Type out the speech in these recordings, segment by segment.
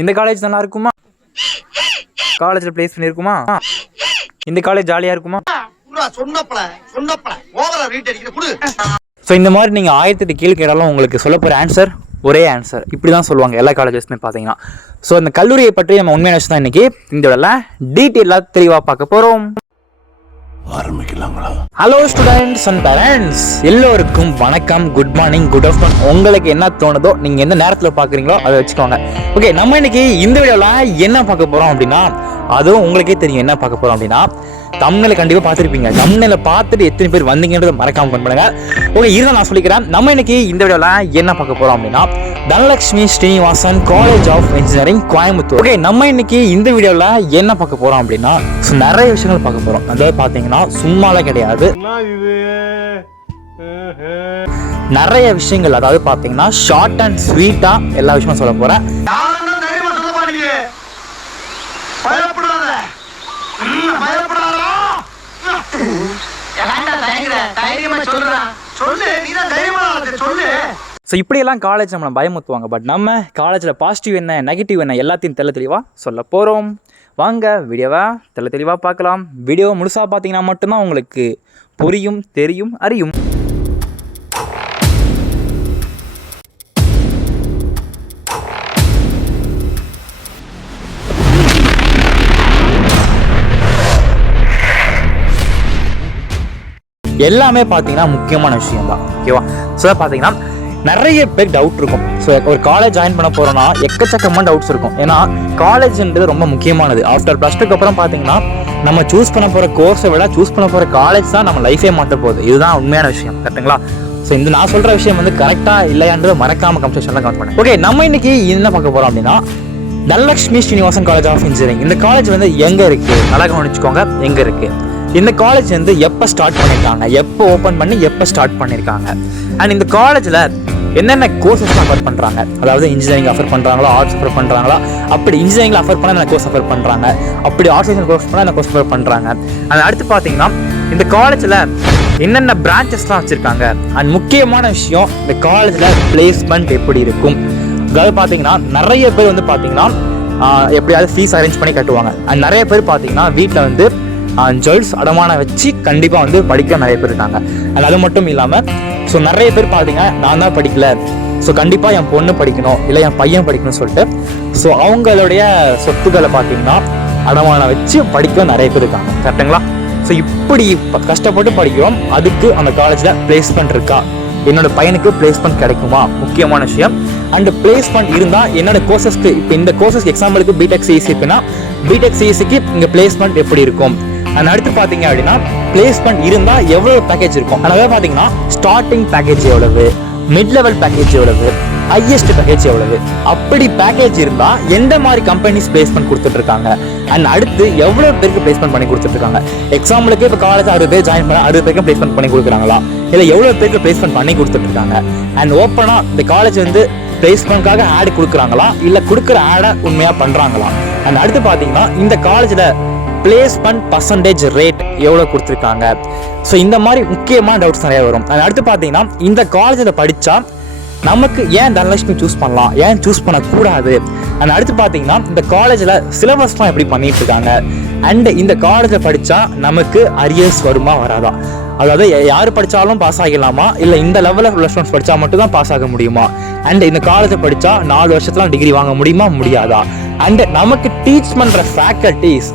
இந்த காலேஜ் நல்லா இருக்குமா? காலேஜ்ல பிளேஸ் பண்ணிருக்குமா? இந்த காலேஜ் ஜாலியா இருக்குமா? ஸோ இந்த மாதிரி நீங்கள் 1008 கேள்வி கேட்டாலும் உங்களுக்கு சொல்ல போகிற ஆன்சர் ஒரே ஆன்சர். இப்படி தான் சொல்லுவாங்க எல்லா காலேஜஸ்மே பார்த்தீங்கன்னா. ஸோ இந்த கல்லூரியை பற்றி நம்ம உண்மையான விஷயம் தான் இன்றைக்கி இந்த இடத்துல டீட்டெயிலாக தெளிவாக பார்க்க போகிறோம். ஆரம்பிக்கலாங்களா? ஹலோ ஸ்டூடெண்ட்ஸ் அண்ட் பேரண்ட்ஸ், எல்லோருக்கும் வணக்கம், குட் மார்னிங், குட் ஆஃப்டர்நூன். உங்களுக்கு என்ன தோணுதோ நீங்கள் எந்த நேரத்தில் பார்க்குறீங்களோ அதை வச்சுக்கோங்க. ஓகே, நம்ம இன்னைக்கு இந்த வீடியோவில் என்ன பார்க்க போகிறோம் அப்படின்னா, அதுவும் உங்களுக்கே தெரியும் என்ன பார்க்க போகிறோம் அப்படின்னா, தம்ப்நெயிலை கண்டிப்பாக பார்த்துருப்பீங்க. தம்ப்நெயிலை பார்த்துட்டு எத்தனை பேர் வந்தீங்கன்றதை மறக்காம கமெண்ட் பண்ணுங்க. ஓகே, இருந்தால் நான் சொல்லிக்கிறேன். நம்ம இன்னைக்கு இந்த வீடியோவில் என்ன பார்க்க போகிறோம் அப்படின்னா, Dhanalakshmi Srinivasan college of engineering Coimbatore. Okay, நம்ம இன்னைக்கு இந்த வீடியோவில் என்ன பார்க்க போகிறோம் அப்படின்னா, நிறைய விஷயங்கள் பார்க்க போகிறோம். அதாவது பார்த்தீங்கன்னா சும்மாலாம் கிடையாது, நிறைய விஷயங்கள். அதாவது பார்த்தீங்கன்னா ஷார்ட் அண்ட் ஸ்வீட்டாக எல்லா விஷயமும் சொல்ல போகிறேன். ஸோ இப்படியெல்லாம் காலேஜ் நம்மளை பயமுத்துவாங்க. பட் நம்ம காலேஜில் பாசிட்டிவ் என்ன, நெகட்டிவ் என்ன, எல்லாத்தையும் தெளிவாக சொல்ல போகிறோம். வாங்க வீடியோவை தெளிவாக பார்க்கலாம். வீடியோ முழுசாக பார்த்தீங்கன்னா மட்டும்தான் உங்களுக்கு புரியும், தெரியும், அறியும். எல்லாமே பார்த்தீங்கன்னா முக்கியமான விஷயம் தான். ஓகேவா? ஸோ பார்த்தீங்கன்னா நிறைய பேர் டவுட் இருக்கும். ஸோ ஒரு காலேஜ் ஜாயின் பண்ண போகிறோன்னா எக்கச்சக்கமான டவுட்ஸ் இருக்கும். ஏன்னா காலேஜ்ன்றது ரொம்ப முக்கியமானது. ஆஃப்டர் ப்ளஸ் டூக்கு அப்புறம் பார்த்தீங்கன்னா நம்ம சூஸ் பண்ண போகிற கோர்ஸை விட சூஸ் பண்ண போகிற காலேஜ் தான் நம்ம லைஃபே மாற்ற போகுது. இதுதான் உண்மையான விஷயம். கரெக்டுங்களா? ஸோ இந்த நான் சொல்கிற விஷயம் வந்து கரெக்டாக இல்லையான்றது மறக்காம கமெண்ட் செக்ஷனில் கமெண்ட் பண்ணுங்க. ஓகே, நம்ம இன்னைக்கு என்ன பார்க்க போகிறோம் அப்படின்னா, Dhanalakshmi Srinivasan college of engineering. இந்த காலேஜ் வந்து எங்கே இருக்குது, நல்லா கவனிச்சுக்கோங்க, எங்கே இருக்குது. இந்த காலேஜ் வந்து எப்போ ஸ்டார்ட் பண்ணியிருக்காங்க, எப்போ ஓப்பன் பண்ணி எப்போ ஸ்டார்ட் பண்ணியிருக்காங்க, அண்ட் இந்த காலேஜில் என்னென்ன கோர்சஸ் ஆஃபர் பண்ணுறாங்க. அதாவது இன்ஜினியரிங் ஆஃபர் பண்ணுறாங்களா, ஆர்ட்ஸ் ஆஃபர் பண்ணுறாங்களா, அப்படி இன்ஜினியரிங் ஆஃபர் பண்ணால் என்ன கோர்ஸ் ஆஃபர் பண்ணுறாங்க, அப்படி ஆர்ட்ஸ் கோர்ஸ் பண்ணால் என்ன கோர்ஸ் ஆஃபர் பண்ணுறாங்க. அண்ட் அடுத்து பார்த்தீங்கன்னா இந்த காலேஜில் என்னென்ன பிரான்ச்சஸ்லாம் வச்சுருக்காங்க. அண்ட் முக்கியமான விஷயம், இந்த காலேஜில் பிளேஸ்மெண்ட் எப்படி இருக்கும். அதாவது பார்த்தீங்கன்னா நிறைய பேர் வந்து பார்த்தீங்கன்னா எப்படியாவது ஃபீஸ் அரேஞ்ச் பண்ணி கட்டுவாங்க. அண்ட் நிறைய பேர் பார்த்தீங்கன்னா வீட்டில் வந்து ஜுவல்ஸ் அடமானம் வச்சு கண்டிப்பாக வந்து படிக்க நிறைய பேர் இருக்காங்க. அண்ட் அது மட்டும் இல்லாமல் ஸோ நிறைய பேர் பார்த்தீங்கன்னா நான் தான் படிக்கல, ஸோ கண்டிப்பாக என் பொண்ணு படிக்கணும், இல்லை என் பையன் படிக்கணும்னு சொல்லிட்டு ஸோ அவங்களுடைய சொத்துக்களை பார்த்தீங்கன்னா அடமானம் வச்சு படிக்க நிறைய பேர் இருக்காங்க. கரெக்டுங்களா? ஸோ இப்படி கஷ்டப்பட்டு படிக்கிறோம். அதுக்கு அந்த காலேஜில் பிளேஸ்மெண்ட் இருக்கா, என்னோட பையனுக்கு பிளேஸ்மெண்ட் கிடைக்குமா, முக்கியமான விஷயம். அண்ட் பிளேஸ்மெண்ட் இருந்தால் என்னோட கோர்சஸ்க்கு, இப்போ இந்த கோர்சஸ்க்கு எக்ஸாம்பிளுக்கு பிடெக் சிஎஸ்சி இருக்குன்னா பிடெக் சிஎஸ்சிக்கு இங்கே பிளேஸ்மெண்ட் எப்படி இருக்கும். அண்ட் அடுத்து பார்த்தீங்க அப்படின்னா பிளேஸ்மெண்ட் இருந்தால் எவ்வளோ பேக்கேஜ் இருக்கும். அதனால பார்த்தீங்கன்னா ஸ்டார்டிங் பேக்கேஜ் எவ்வளவு, மிட் லெவல் பேக்கேஜ் எவ்வளவு, ஹையஸ்ட் பேக்கேஜ் எவ்வளவு, அப்படி பேக்கேஜ் இருந்தால் எந்த மாதிரி கம்பெனிஸ் பிளேஸ்மெண்ட் கொடுத்துட்ருக்காங்க. அண்ட் அடுத்து எவ்வளோ பேருக்கு பிளேஸ்மெண்ட் பண்ணி கொடுத்துட்ருக்காங்க. எக்ஸாம்பிளுக்கு இப்போ காலேஜ் 60 பேர் ஜாயின் பண்ண 60 பேருக்கு பிளேஸ்மெண்ட் பண்ணி கொடுக்குறாங்களா, இல்லை எவ்வளோ பேருக்கு பிளேஸ்மெண்ட் பண்ணி கொடுத்துட்ருக்காங்க. அண்ட் ஓப்பனாக இந்த காலேஜ் வந்து பிளேஸ்மெண்ட்காக ஆட் கொடுக்குறாங்களா, இல்லை கொடுக்குற ஆடை உண்மையாக பண்ணுறாங்களா. அண்ட் அடுத்து பார்த்தீங்கன்னா இந்த காலேஜில் பிளேஸ்மெண்ட் பர்சன்டேஜ் ரேட் எவ்வளோ கொடுத்துருக்காங்க. ஸோ இந்த மாதிரி முக்கியமான டவுட்ஸ் நிறைய வரும். அது அடுத்து பார்த்தீங்கன்னா இந்த காலேஜில் படித்தா நமக்கு ஏன் தனலட்சுமி சூஸ் பண்ணலாம், ஏன் சூஸ் பண்ணக்கூடாது. அண்ட் அடுத்து பார்த்தீங்கன்னா இந்த காலேஜில் சிலபஸ்லாம் எப்படி பண்ணிட்டு இருக்காங்க. அண்ட் இந்த காலேஜில் படித்தா நமக்கு அரியர்ஸ் வருமா வராதா, அதாவது யார் படித்தாலும் பாஸ் ஆகிடலாமா, இல்லை இந்த லெவலில் உள்ள ஸ்டூடெண்ட்ஸ் படித்தா மட்டும் தான் பாஸ் ஆக முடியுமா. அண்ட் இந்த காலேஜை படித்தா 4 வருஷத்துல டிகிரி வாங்க முடியுமா, முடியாதா. அண்ட் நமக்கு டீச் பண்ணுற ஃபேக்கல்ட்டிஸ்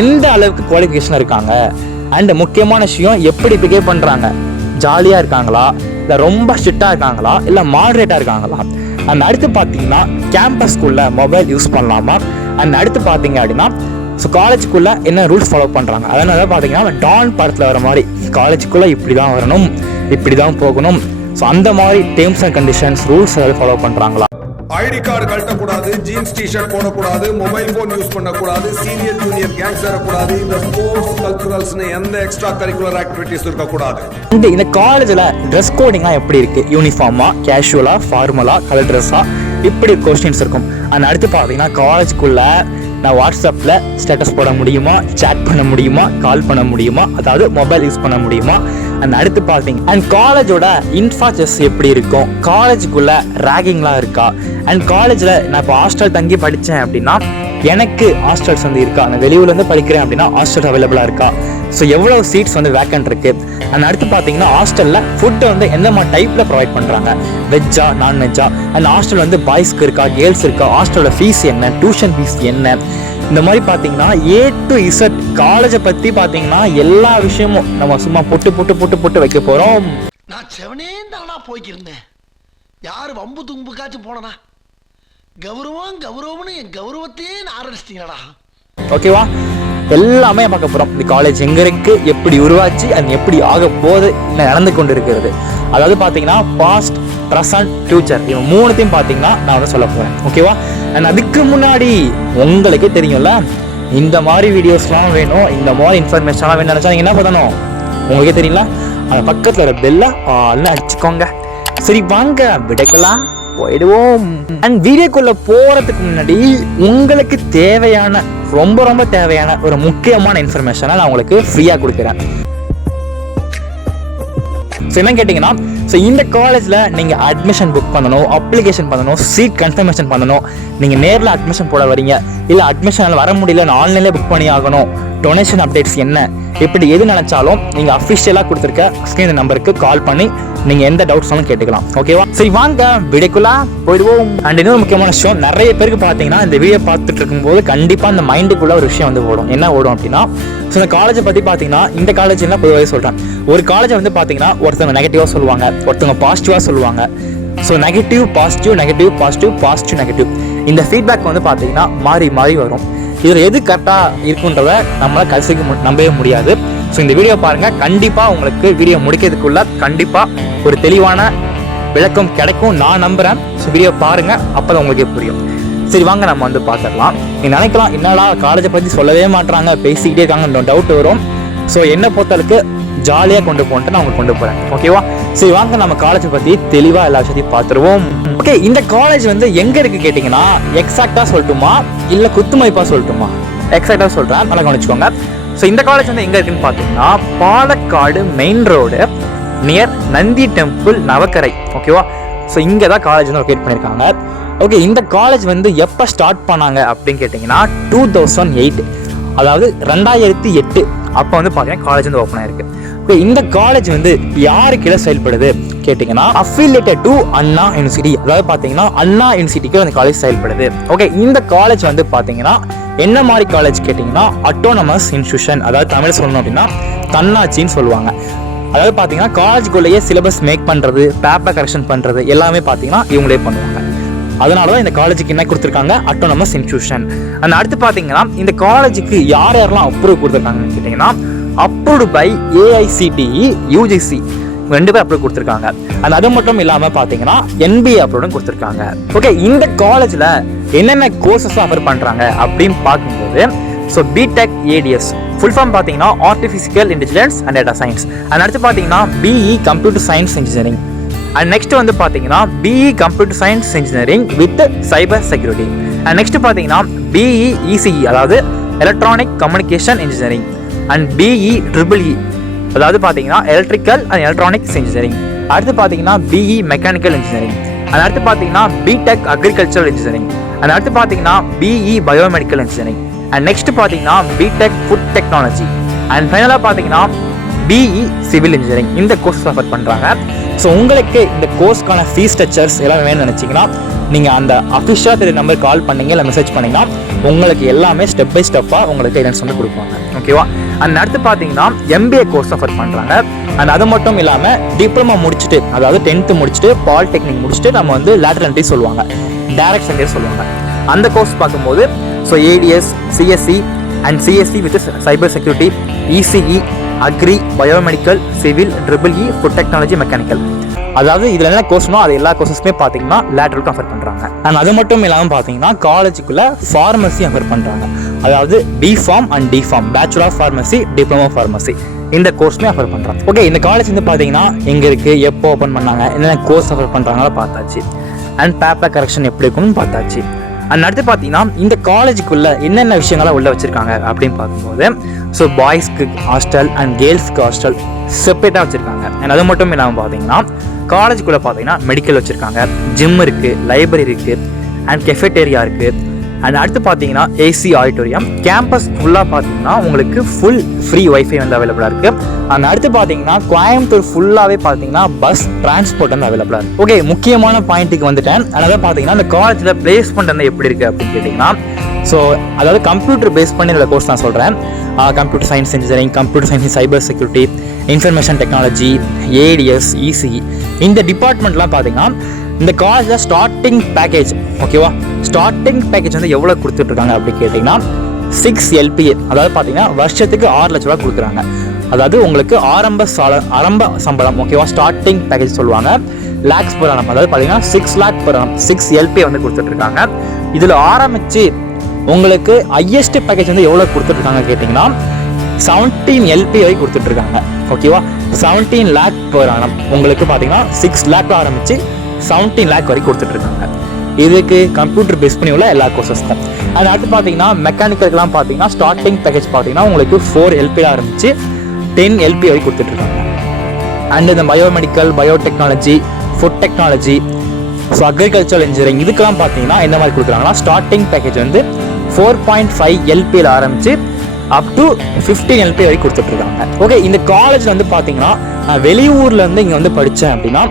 எந்த அளவுக்கு குவாலிஃபிகேஷன் இருக்காங்க. அண்ட் முக்கியமான விஷயம், எப்படி பிஹேவ் பண்ணுறாங்க, ஜாலியாக இருக்காங்களா, இல்லை ரொம்ப ஸ்ட்ரிக்டாக இருக்காங்களா, இல்லை மாடரேட்டாக இருக்காங்களா. அண்ட் அடுத்து பார்த்தீங்கன்னா கேம்பஸ்குள்ளே மொபைல் யூஸ் பண்ணலாமா. அண்ட் அடுத்து பார்த்தீங்க அப்படின்னா ஸோ காலேஜுக்குள்ளே என்ன ரூல்ஸ் ஃபாலோ பண்ணுறாங்க. அதனால பார்த்தீங்கன்னா டான் படத்தில் வர மாதிரி காலேஜுக்குள்ளே இப்படி தான் வரணும், இப்படி தான் போகணும். ஸோ அந்த மாதிரி டேர்ம்ஸ் அண்ட் கண்டிஷன்ஸ் ரூல்ஸ் ஏதாவது ஃபாலோ பண்ணுறாங்களா. ஐடி கார்டு கட்டக்கூடாது, ஜீன்ஸ் டிஷர்ட் போடக்கூடாது, மொபைல் போன் யூஸ் பண்ணக்கூடாது, சீனியர் ஜூனியர் கேங்ஸ் வரக்கூடாது, இந்த ஸ்போர்ட்ஸ் கல்ச்சுரல்ஸ்னு எந்த எக்ஸ்ட்ரா கரிக்குலர் ஆக்டிவிட்டிஸ் இருக்கக்கூடாது. இந்த காலேஜில் ட்ரெஸ் கோடிங்லாம் எப்படி இருக்குது, யூனிஃபார்மா, கேஷுவலா, ஃபார்மலா, கலர் ட்ரெஸ்ஸா, இப்படி கொஸ்டின்ஸ் இருக்கும். அண்ட் அடுத்து பார்த்தீங்கன்னா காலேஜுக்குள்ளே நான் வாட்ஸ்அப்பில் ஸ்டேட்டஸ் போட முடியுமா, சேட் பண்ண முடியுமா, கால் பண்ண முடியுமா, அதாவது மொபைல் யூஸ் பண்ண முடியுமா. அண்ட் அடுத்து பார்த்தீங்க அண்ட் காலேஜோட இன்ஃப்ராஸ்ட்ரக்சர்ஸ் எப்படி இருக்கும், காலேஜுக்குள்ள ரேகிங்லாம் இருக்கா, அண்ட் காலேஜில் நான் இப்போ ஹாஸ்டல் தங்கி படித்தேன் அப்படின்னா எனக்கு ஹாஸ்டல்ஸ் வந்து இருக்கா, நான் வெளியூர்லேருந்து படிக்கிறேன் அப்படின்னா ஹாஸ்டல் அவைலபிளாக இருக்கா, ஸோ எவ்வளோ சீட்ஸ் வந்து வேக்கன்ட் இருக்குது. அண்ட் அடுத்து பார்த்தீங்கன்னா ஹாஸ்டலில் ஃபுட்டு வந்து எந்த மாதிரி டைப்பில் ப்ரொவைட் பண்ணுறாங்க, வெஜ்ஜா நான்வெஜ்ஜா, அண்ட் ஹாஸ்டல் வந்து பாய்ஸ்க்கு இருக்கா கேர்ள்ஸ் இருக்கா, ஹாஸ்டலோட ஃபீஸ் என்ன, டியூஷன் ஃபீஸ் என்ன, இந்த மாதிரி பார்த்தீங்கன்னா A to Z காலேஜை பற்றி பார்த்தீங்கன்னா எல்லா விஷயமும் நம்ம சும்மா போட்டு வைக்க போகிறோம். நான் செவனே தானா போய்க்கிருந்தேன், யாரு வம்பு தும்புக்காச்சும் போனனா, கௌரவம்னு என் கௌரவத்தையே ஆரம்பிச்சிட்டீங்களா. ஓகேவா, எல்லாமே பார்க்க போகிறோம். இந்த காலேஜ் எங்கே இருக்குது, எப்படி உருவாச்சு, அது எப்படி ஆக போகுது, என்ன நடந்து கொண்டு இருக்கிறது, அதாவது பார்த்தீங்கன்னா பாஸ்ட் ப்ரெசன்ட் ஃபியூச்சர் இவன் மூணுத்தையும் பார்த்தீங்கன்னா நான் வந்து சொல்ல போகிறேன். ஓகேவா, அண்ட் அதுக்கு முன்னாடி உங்களுக்கே தெரியும்ல இந்த மாதிரி வீடியோஸ்லாம் வேணும், இந்த மாதிரி இன்ஃபர்மேஷன்லாம் வேணும்னு நினச்சா நீங்கள் என்ன பண்ணணும், உங்களுக்கே தெரியல அந்த பக்கத்தில் ஒரு பெல்லை அடிச்சுக்கோங்க. சரி வாங்க விடைக்கலாம் போயிடுவோம். அண்ட் வீடியோக்குள்ள போறதுக்கு முன்னாடி உங்களுக்கு தேவையான ரொம்ப தேவையான ஒரு முக்கியமான இன்ஃபர்மேஷனை நான் உங்களுக்கு ஃப்ரீயா கொடுக்குறேன். என்ன கேட்டீங்கன்னா, இந்த காலேஜ்ல நீங்க அட்மிஷன் புக் பண்ணணும், அப்ளிகேஷன் பண்ணணும், சீட் கன்ஃபர்மேஷன் பண்ணணும், நீங்க நேரில் அட்மிஷன் போட வரீங்க, இல்ல அட்மிஷன் வர முடியல ஆன்லைன்ல புக் பண்ணி ஆகணும், டொனேஷன் அப்டேட்ஸ் என்ன, இப்படி எது நினைச்சாலும் நீங்க அஃபிஷியலா கொடுத்துருக்க ஸ்கிரீன் நம்பருக்கு கால் பண்ணி நீங்க எந்த டவுட்ஸாலும் கேட்டுக்கலாம். ஓகேவா, சரி வாங்க வீடியோக்குள்ள போயிடுவோம். அண்ட் இன்னொரு முக்கியமான விஷயம், நிறைய பேருக்கு பார்த்தீங்கன்னா இந்த வீடியோ பார்த்துட்டு இருக்கும்போது கண்டிப்பா அந்த மைண்டுக்குள்ள ஒரு விஷயம் வந்து ஓடும். என்ன ஓடும் அப்படின்னா, இந்த காலேஜை பத்தி பார்த்தீங்கன்னா இந்த காலேஜ் என்ன பொதுவாக சொல்றேன், ஒரு காலேஜை வந்து பார்த்தீங்கன்னா ஒருத்தவங்க நெகட்டிவா சொல்லுவாங்க, ஒருத்தவங்க பாசிட்டிவா சொல்லுவாங்க. So negative positive negative positive positive negative இந்த ஃபீட்பேக் வந்து பார்த்தீங்கன்னா மாறி வரும். இதில் எது கரெக்டாக இருக்குன்றத நம்மளால் கடைசிக்கு நம்பவே முடியாது. ஸோ இந்த வீடியோ பாருங்கள், கண்டிப்பாக உங்களுக்கு வீடியோ முடிக்கிறதுக்குள்ள கண்டிப்பாக ஒரு தெளிவான விளக்கம் கிடைக்கும் நான் நம்புகிறேன். ஸோ வீடியோ பாருங்கள், அப்போ தான் உங்களுக்கு புரியும். சரி வாங்க நம்ம வந்து பார்த்துடலாம். நீங்கள் நினைக்கலாம் என்னடா காலேஜை பற்றி சொல்லவே மாட்டுறாங்க, பேசிக்கிட்டே இருக்காங்க, டவுட் வரும். ஸோ என்னை பொறுத்தளவுக்கு ஜாலியாக கொண்டு போன்ட்டு நான் உங்களுக்கு கொண்டு போகிறேன். ஓகேவா, சரி வாங்க நம்ம காலேஜை பற்றி தெளிவாக எல்லா விஷயத்தையும் பார்த்துருவோம். ஓகே, இந்த காலேஜ் வந்து எங்கே இருக்குது கேட்டிங்கன்னா, எக்ஸாக்டாக சொல்லட்டுமா இல்லை குத்துமதிப்பாக சொல்லட்டுமா? எக்ஸாக்டாக சொல்கிறேன், நல்லா கவனிச்சுக்கோங்க. ஸோ இந்த காலேஜ் வந்து எங்கே இருக்குன்னு பார்த்தீங்கன்னா Palakkad main road near Nandi temple Navakkarai. ஓகேவா, ஸோ இங்கே தான் காலேஜ் வந்து லொக்கேட் பண்ணியிருக்காங்க. ஓகே, இந்த காலேஜ் வந்து எப்போ ஸ்டார்ட் பண்ணாங்க அப்படின்னு கேட்டிங்கன்னா 2008, அதாவது 2008 அப்போ வந்து பார்த்தீங்கன்னா காலேஜ் வந்து ஓப்பன் ஆயிருக்கு. ஓகே, இந்த காலேஜ் வந்து யாரு கீழே செயல்படுது கேட்டிங்கன்னா அஃபிலியேட்டட் டு அண்ணா யூனிவர்சிட்டி, அதாவது பார்த்தீங்கன்னா அண்ணா யூனிவர்சிட்டிக்கு அந்த காலேஜ் செயல்படுது. ஓகே, இந்த காலேஜ் வந்து பார்த்தீங்கன்னா என்ன மாதிரி காலேஜ் கேட்டிங்கன்னா அட்டானமஸ் இன்ஸ்டியூஷன், அதாவது தமிழ் சொல்லணும் அப்படின்னா தன்னாட்சின்னு சொல்லுவாங்க. அதாவது பார்த்தீங்கன்னா காலேஜுக்குள்ளேயே சிலபஸ் மேக் பண்ணுறது, பேப்பர் கரெக்ஷன் பண்ணுறது எல்லாமே பார்த்தீங்கன்னா இவங்களே பண்ணுவாங்க. அதனால தான் இந்த காலேஜுக்கு என்ன கொடுத்துருக்காங்க, அட்டானமஸ் இன்ஸ்டியூஷன். அந்த அடுத்து பார்த்தீங்கன்னா இந்த காலேஜுக்கு யாரெல்லாம் அப்ரூவ் கொடுத்துருக்காங்கன்னு கேட்டிங்கன்னா அப்ரூவ்டு பை AICTE UGC, ரெண்டு பேர் அப்ரூவ் கொடுத்துருக்காங்க. அண்ட் அது மட்டும் இல்லாமல் பார்த்தீங்கன்னா NBA அப்ரூவ்டும் கொடுத்துருக்காங்க. ஓகே, இந்த காலேஜில் என்னென்ன கோர்சஸ் ஆஃபர் பண்ணுறாங்க அப்படின்னு பார்க்கும்போது, so BTech ADS full form பார்த்தீங்கன்னா artificial intelligence and data science. And அடுத்து பார்த்தீங்கன்னா BE computer science engineering. And next வந்து பார்த்தீங்கன்னா BE computer science engineering with cyber security. And next பார்த்தீங்கன்னா BE ECE, அதாவது electronic communication engineering. And BE EEE, அதாவது பார்த்தீங்கன்னா electrical and electronics engineering. அடுத்து பார்த்தீங்கன்னா BE மெக்கானிக்கல் இன்ஜினியரிங். அண்ட் அடுத்து பார்த்தீங்கன்னா BTech அக்ரிகல்ச்சரல் இன்ஜினியரிங். அண்ட் அடுத்து பார்த்தீங்கன்னா BE biomedical engineering. And next பார்த்தீங்கன்னா BTech ஃபுட் டெக்னாலஜி. அண்ட் ஃபைனலாக பார்த்தீங்கன்னா BE சிவில் இன்ஜினியரிங். இந்த கோர்ஸ் ஆஃபர் பண்ணுறாங்க. ஸோ உங்களுக்கு இந்த கோர்ஸ்க்கான ஃபீஸ் ஸ்ட்ரக்சர்ஸ் எல்லாம் வேணும்னு நினச்சிங்கன்னா நீங்கள் அந்த அஃபிஷியலாக தெரிய நம்பர் கால் பண்ணீங்க இல்லை மெசேஜ் பண்ணிங்கன்னா உங்களுக்கு எல்லாமே ஸ்டெப் பை ஸ்டெப்பாக உங்களுக்கு கைடன்ஸ் வந்து கொடுப்பாங்க. ஓகேவா, அண்ட் அடுத்து பார்த்தீங்கன்னா MBA கோர்ஸ் ஆஃபர் பண்ணுறாங்க. அண்ட் அது மட்டும் இல்லாமல் டிப்ளமா முடிச்சுட்டு, அதாவது 10th முடிச்சுட்டு பாலிடெக்னிக் முடிச்சுட்டு நம்ம வந்து லேட்டரல் என்ட்ரி சொல்லுவாங்க, டைரக்ட் என்ட்ரி சொல்லுவாங்க. அந்த கோர்ஸ் பார்க்கும்போது so ADS CSE and CSE with cyber security, ECE agri biomedical civil EEE food technology mechanical. அதாவது இதில் என்ன கோர்ஸ்னோ அது எல்லா கோர்ஸஸுமே பார்த்தீங்கன்னா லேட்டரலுக்கு ஆஃபர் பண்ணுறாங்க. அண்ட் அது மட்டும் இல்லாமல் பார்த்தீங்கன்னா காலேஜுக்குள்ளே ஃபார்மசி ஆஃபர் பண்ணுறாங்க. அதாவது B.Pharm and D.Pharm, bachelor of pharmacy, diploma pharmacy, இந்த கோர்ஸுமே ஆஃபர் பண்ணுறாங்க. ஓகே, இந்த காலேஜ் வந்து பார்த்தீங்கன்னா எங்கே இருக்குது, எப்போ ஓப்பன் பண்ணாங்க, என்னென்ன கோர்ஸ் ஆஃபர் பண்ணுறாங்களோ பார்த்தாச்சு. அண்ட் பேப்பர் கரெக்ஷன் எப்படி இருக்குன்னு பார்த்தாச்சு. அண்ட் அடுத்து பார்த்தீங்கன்னா இந்த காலேஜுக்குள்ளே என்னென்ன விஷயங்கள்லாம் உள்ளே வச்சுருக்காங்க அப்படின்னு பார்க்கும்போது ஸோ பாய்ஸ்க்கு ஹாஸ்டல் அண்ட் கேர்ள்ஸ்க்கு ஹாஸ்டல் செப்பரேட்டாக வச்சுருக்காங்க. அண்ட் அது மட்டும் இல்லாமல் பார்த்தீங்கன்னா காலேஜுக்குள்ளே பார்த்தீங்கன்னா மெடிக்கல் வச்சுருக்காங்க, ஜிம் இருக்குது, லைப்ரரி இருக்குது அண்ட் கெஃபெட்டேரியா இருக்குது. அண்ட் அடுத்து பார்த்தீங்கன்னா ஏசி ஆடிட்டோரியம். கேம்பஸ் ஃபுல்லாக பார்த்தீங்கன்னா உங்களுக்கு ஃபுல் ஃப்ரீ வைஃபை வந்து அவைலபிளாக இருக்குது. அண்ட் அடுத்து பார்த்தீங்கன்னா கோயம்புத்தூர் ஃபுல்லாகவே பார்த்தீங்கன்னா பஸ் டிரான்ஸ்போர்ட் வந்து அவைலபிளாக இருக்குது. ஓகே, முக்கியமான பாயிண்ட்டுக்கு வந்துட்டேன். அதாவது பார்த்தீங்கன்னா அந்த காலேஜில் பிளேஸ்மெண்ட் வந்து எப்படி இருக்குது அப்படின்னு கேட்டிங்கன்னா ஸோ அதாவது கம்ப்யூட்டர் பேஸ் பண்ணி இந்த கோர்ஸ் நான் சொல்கிறேன். Computer science engineering, computer science, cyber security, information technology, ADS, ECE இந்த டிபார்ட்மெண்ட்லாம் பார்த்தீங்கன்னா இந்த காலேஜில் ஸ்டார்டிங் பேக்கேஜ் ஓகேவா, ஸ்டார்டிங் பேக்கேஜ் வந்து எவ்வளோ கொடுத்துட்ருக்காங்க அப்படின்னு கேட்டிங்கன்னா 6 LPA, அதாவது பார்த்தீங்கன்னா வருஷத்துக்கு 6 லட்ச ரூபா கொடுக்குறாங்க. அதாவது உங்களுக்கு ஆரம்ப சம்பளம் ஓகேவா, ஸ்டார்டிங் பேக்கேஜ் சொல்லுவாங்க, லேக்ஸ் per annum, அதாவது பார்த்தீங்கன்னா 6 lakh per annum 6 LPA வந்து கொடுத்துட்ருக்காங்க. இதில் ஆரம்பித்து உங்களுக்கு ஹையஸ்ட் பேக்கேஜ் வந்து எவ்வளோ கொடுத்துட்ருக்காங்க கேட்டிங்கன்னா 17 LPA வரை கொடுத்துட்ருக்காங்க ஓகேவா. 17 lakh per annum உங்களுக்கு பார்த்தீங்கன்னா 6 lakh ஆரம்பித்து 17 lakh வரைக்கும் கொடுத்துட்ருக்காங்க. இதுக்கு கம்ப்யூட்டர் பேஸ் பண்ணி உள்ள எல்லா கோர்சஸ்க்கும். அது அடுத்து பார்த்தீங்கன்னா மெக்கானிக்கலுக்குலாம் பார்த்தீங்கன்னா ஸ்டார்டிங் பேக்கேஜ் பார்த்தீங்கன்னா உங்களுக்கு 4 LPA ஆரம்பித்து 10 LPA வரைக்கும் கொடுத்துட்ருக்காங்க. அண்ட் இந்த biomedical, biotechnology, food technology, so agricultural engineering இதுக்கெல்லாம் பார்த்தீங்கன்னா எந்த மாதிரி கொடுக்குறாங்கன்னா ஸ்டார்டிங் பேக்கேஜ் வந்து 4.5 LPA ஆரம்பித்து அப் டு 15 LPA வரைக்கும் கொடுத்துட்ருக்காங்க. ஓகே, இந்த காலேஜில் வந்து பார்த்தீங்கன்னா நான் வெளியூர்லேருந்து இங்கே வந்து படித்தேன் அப்படின்னா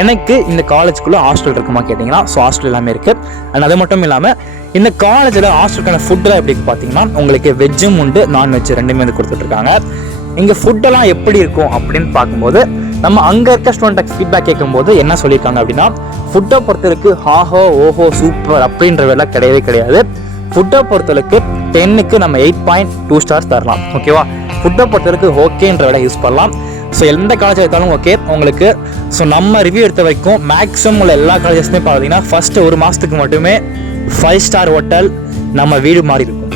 எனக்கு இந்த காலேஜுக்குள்ளே ஹாஸ்டல் இருக்குமா கேட்டிங்கன்னா ஸோ ஹாஸ்டல் எல்லாமே இருக்குது. அண்ட் அது மட்டும் இல்லாமல் இந்த காலேஜில் ஹாஸ்டலுக்கான ஃபுட்டெல்லாம் எப்படி பார்த்தீங்கன்னா உங்களுக்கு வெஜ்ஜும் உண்டு, நான்வெஜ் ரெண்டுமே வந்து கொடுத்துட்ருக்காங்க. இங்கே ஃபுட்டெல்லாம் எப்படி இருக்கும் அப்படின்னு பார்க்கும்போது நம்ம அங்கே இருக்க ஸ்டூடெண்ட்டை ஃபீட்பேக் கேட்கும்போது என்ன சொல்லியிருக்காங்க அப்படின்னா ஃபுட்டை பொறுத்தவரைக்கு ஹாஹோ ஓஹோ சூப்பர் அப்படின்றவெல்லாம் கிடையவே கிடையாது. ஃபுட்டை பொறுத்தவரைக்கு 10க்கு நம்ம 8.2 stars தரலாம் ஓகேவா. ஃபுட்டை பொறுத்தவரைக்கு ஓகேன்ற விட யூஸ் பண்ணலாம். ஸோ எந்த காலேஜ் எடுத்தாலும் ஓகே உங்களுக்கு. ஸோ நம்ம ரிவ்யூ எடுத்த வரைக்கும் மேக்ஸிமம் உள்ள எல்லா காலேஜஸ்மே பார்த்தீங்கன்னா ஃபஸ்ட்டு 1 மாதத்துக்கு மட்டுமே 5 star ஹோட்டல் நம்ம வீடு மாதிரி இருக்கும்.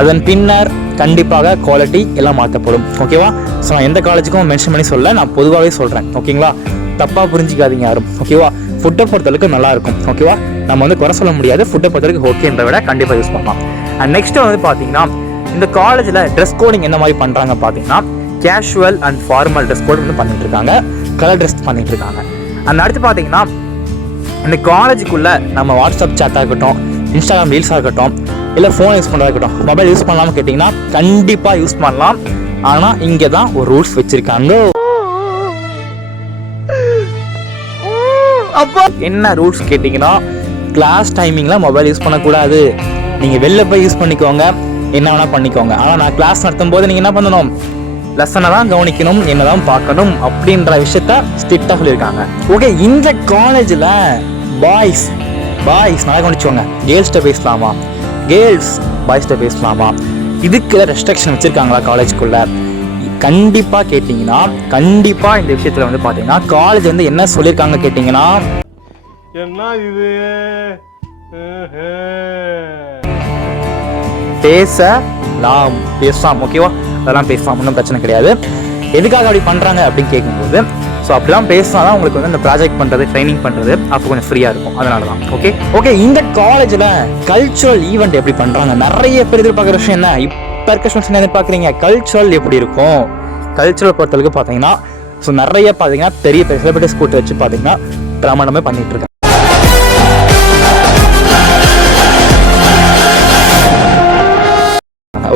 அதன் பின்னர் கண்டிப்பாக குவாலிட்டி எல்லாம் மாற்றப்படும் ஓகேவா. ஸோ நான் எந்த காலேஜுக்கும் மென்ஷன் பண்ணி சொல்ல, நான் பொதுவாகவே சொல்கிறேன் ஓகேங்களா, தப்பாக புரிஞ்சிக்காதீங்க யாரும் ஓகேவா. ஃபுட்டை பொறுத்தளவுக்கு நல்லா இருக்கும் ஓகேவா, நம்ம வந்து குறை சொல்ல முடியாது. ஃபுட்டை பொறுத்தளவுக்கு ஓகேன்ற விட கண்டிப்பாக யூஸ் பண்ணலாம். அண்ட் நெக்ஸ்ட்டு வந்து பார்த்தீங்கன்னா இந்த காலேஜில் ட்ரெஸ் கோடிங் எந்த மாதிரி பண்ணுறாங்க பார்த்தீங்கன்னா casual and formal dress code வந்து பண்ணிட்டு இருக்காங்க, கலர் ட்ரெஸ் பண்ணிட்டு இருக்காங்க. அண்ட் அடுத்து பார்த்தீங்கன்னா இந்த காலேஜுக்குள்ளே நம்ம வாட்ஸ்அப் சேட்டாக இருக்கட்டும், இன்ஸ்டாகிராம் ரீல்ஸாக இருக்கட்டும், இல்லை ஃபோன் யூஸ் பண்ணுறதா இருக்கட்டும், மொபைல் யூஸ் பண்ணலாம்னு கேட்டிங்கன்னா கண்டிப்பாக யூஸ் பண்ணலாம். ஆனால் இங்கே தான் ஒரு ரூல்ஸ் வச்சுருக்காங்க. அப்போ என்ன ரூல்ஸ் கேட்டிங்கன்னா கிளாஸ் டைமிங்கில் மொபைல் யூஸ் பண்ணக்கூடாது. நீங்கள் வெளில போய் யூஸ் பண்ணிக்கோங்க, என்ன வேணால் பண்ணிக்கோங்க. ஆனால் நான் கிளாஸ் நடத்தும் போது நீங்கள் என்ன பண்ணணும், லெசனை தான் கவனிக்கணும், என்ன தான் பார்க்கணும் அப்படின்ற விஷயத்த ஸ்ட்ரிக்டாக சொல்லியிருக்காங்க. ஓகே, இந்த காலேஜில் பாய்ஸ் நல்லா கவனிச்சோங்க, கேர்ள்ஸ்கிட்ட பேசலாமா, கேர்ள்ஸ் பாய்ஸ்கிட்ட பேசலாமா, இதுக்கு ரெஸ்ட்ரிக்ஷன் வச்சுருக்காங்களா காலேஜுக்குள்ளே கண்டிப்பாக கேட்டிங்கன்னா கண்டிப்பாக இந்த விஷயத்தில் வந்து பார்த்தீங்கன்னா காலேஜ் வந்து என்ன சொல்லியிருக்காங்க கேட்டிங்கன்னா என்ன இது பேசலாம் ஓகேவா, அதெல்லாம் பேசலாம், ஒன்றும் பிரச்சனை கிடையாது. எதுக்காக அப்படி பண்ணுறாங்க அப்படின்னு கேட்கும்போது ஸோ அப்படிலாம் பேசினா தான் உங்களுக்கு வந்து இந்த ப்ராஜெக்ட் பண்ணுறது, ட்ரைனிங் பண்ணுறது அப்போ கொஞ்சம் ஃப்ரீயாக இருக்கும், அதனால தான். ஓகே இந்த காலேஜில் கல்ச்சுரல் ஈவெண்ட் எப்படி பண்ணுறாங்க, நிறைய பேர் எதிர்பார்க்குற விஷயம் என்ன, இப்போ இருக்க ஸ்டூடெண்ட்ஸ் என்ன எதிர்பார்க்குறீங்க, கல்ச்சுரல் எப்படி இருக்கும். கல்ச்சுரல் பொறுத்தளவுக்கு பார்த்தீங்கன்னா ஸோ நிறைய பார்த்தீங்கன்னா பெரிய பெரிய செலிபிரிட்டிஸ் கூட்டு வச்சு பார்த்தீங்கன்னா பிரமாண்டமே பண்ணிட்டு இருக்காங்க.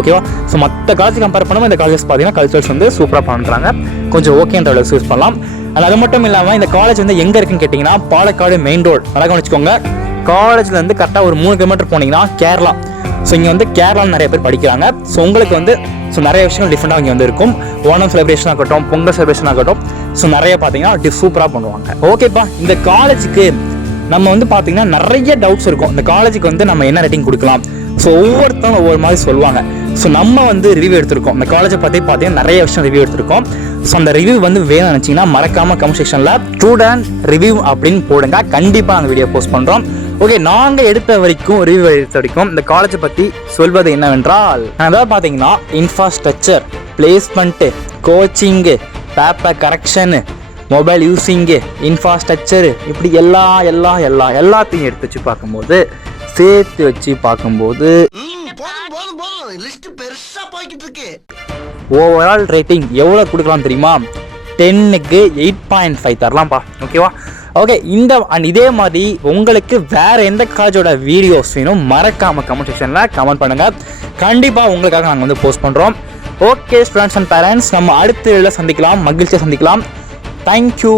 ஓகேவா. ஸோ மற்ற காலேஜ் கம்பேர் பண்ணும்போது இந்த காலேஜஸ் பார்த்தீங்கன்னா கல்ச்சர்ஸ் வந்து சூப்பராக பண்ணுறாங்க, கொஞ்சம் ஓகேன்ற அளவுக்கு யூஸ் பண்ணலாம். அது மட்டும் இல்லாமல் இந்த காலேஜ் வந்து எங்கே இருக்குன்னு கேட்டிங்கன்னா பாலக்காடு மெயின் ரோடு. நல்லா கவனிச்சுக்கோங்க, காலேஜ்லேருந்து கரெக்டாக ஒரு 3 கிலோமீட்டர் போனீங்கன்னா கேரளா. ஸோ இங்கே வந்து கேரளாவில் நிறைய பேர் படிக்கிறாங்க. ஸோ உங்களுக்கு வந்து ஸோ நிறைய விஷயங்கள் டிஃப்ரெண்டாக இங்கே வந்து இருக்கும். ஓணம் செலிப்ரேஷன் ஆகட்டும், பொங்கல் செலிப்ரேஷன் ஆகட்டும், ஸோ நிறைய பார்த்தீங்கன்னா சூப்பராக பண்ணுவாங்க. ஓகேப்பா, இந்த காலேஜுக்கு நம்ம வந்து பார்த்தீங்கன்னா நிறைய டவுட்ஸ் இருக்கும். இந்த காலேஜுக்கு வந்து நம்ம என்ன ரேட்டிங் கொடுக்கலாம், ஸோ ஒவ்வொருத்தரும் ஒவ்வொரு மாதிரி சொல்லுவாங்க. ஸோ நம்ம வந்து ரிவ்யூ எடுத்திருக்கோம், இந்த காலேஜை பற்றி பார்த்தீங்கன்னா நிறைய விஷயம் ரிவ்யூ எடுத்திருக்கோம். ஸோ அந்த ரிவ்யூ வந்து வேணும்னு நினச்சிங்கன்னா மறக்காமல் கமெண்ட் செக்ஷனில் ஸ்டூடெண்ட் ரிவ்யூ அப்படின்னு போடுங்க, கண்டிப்பாக அந்த வீடியோ போஸ்ட் பண்ணுறோம். ஓகே, நாங்கள் எடுத்த வரைக்கும் ரிவ்யூ எடுத்த வரைக்கும் இந்த காலேஜை பற்றி சொல்வது என்னவென்றால் அதாவது பார்த்தீங்கன்னா infrastructure, placement, coaching, paper correction, mobile using, infrastructure, இப்படி எல்லாத்தையும் எடுத்து வச்சு பார்க்கும்போது சேர்த்து வச்சு பார்க்கும்போது போதும் லிஸ்ட் பெருசா போய்கிட்டு இருக்கு. ஓவரால் ரேட்டிங் எவ்வளோ கொடுக்கலாம் தெரியுமா? 10க்கு 8.5 தரலாம்ப்பா. ஓகேவா? ஓகே, இதே மாதிரி உங்களுக்கு வேறு எந்த காலேஜோட வீடியோஸ் வேணும் மறக்காமல் கமெண்ட் செக்ஷனில் கமெண்ட் பண்ணுங்கள். கண்டிப்பாக உங்களுக்காக நாங்கள் வந்து போஸ்ட் பண்ணுறோம். ஓகே ஸ்டூடெண்ட்ஸ் அண்ட் பேரண்ட்ஸ், நம்ம அடுத்த வீடியோவில் சந்திக்கலாம், மகிழ்ச்சியாக சந்திக்கலாம். தேங்க்யூ.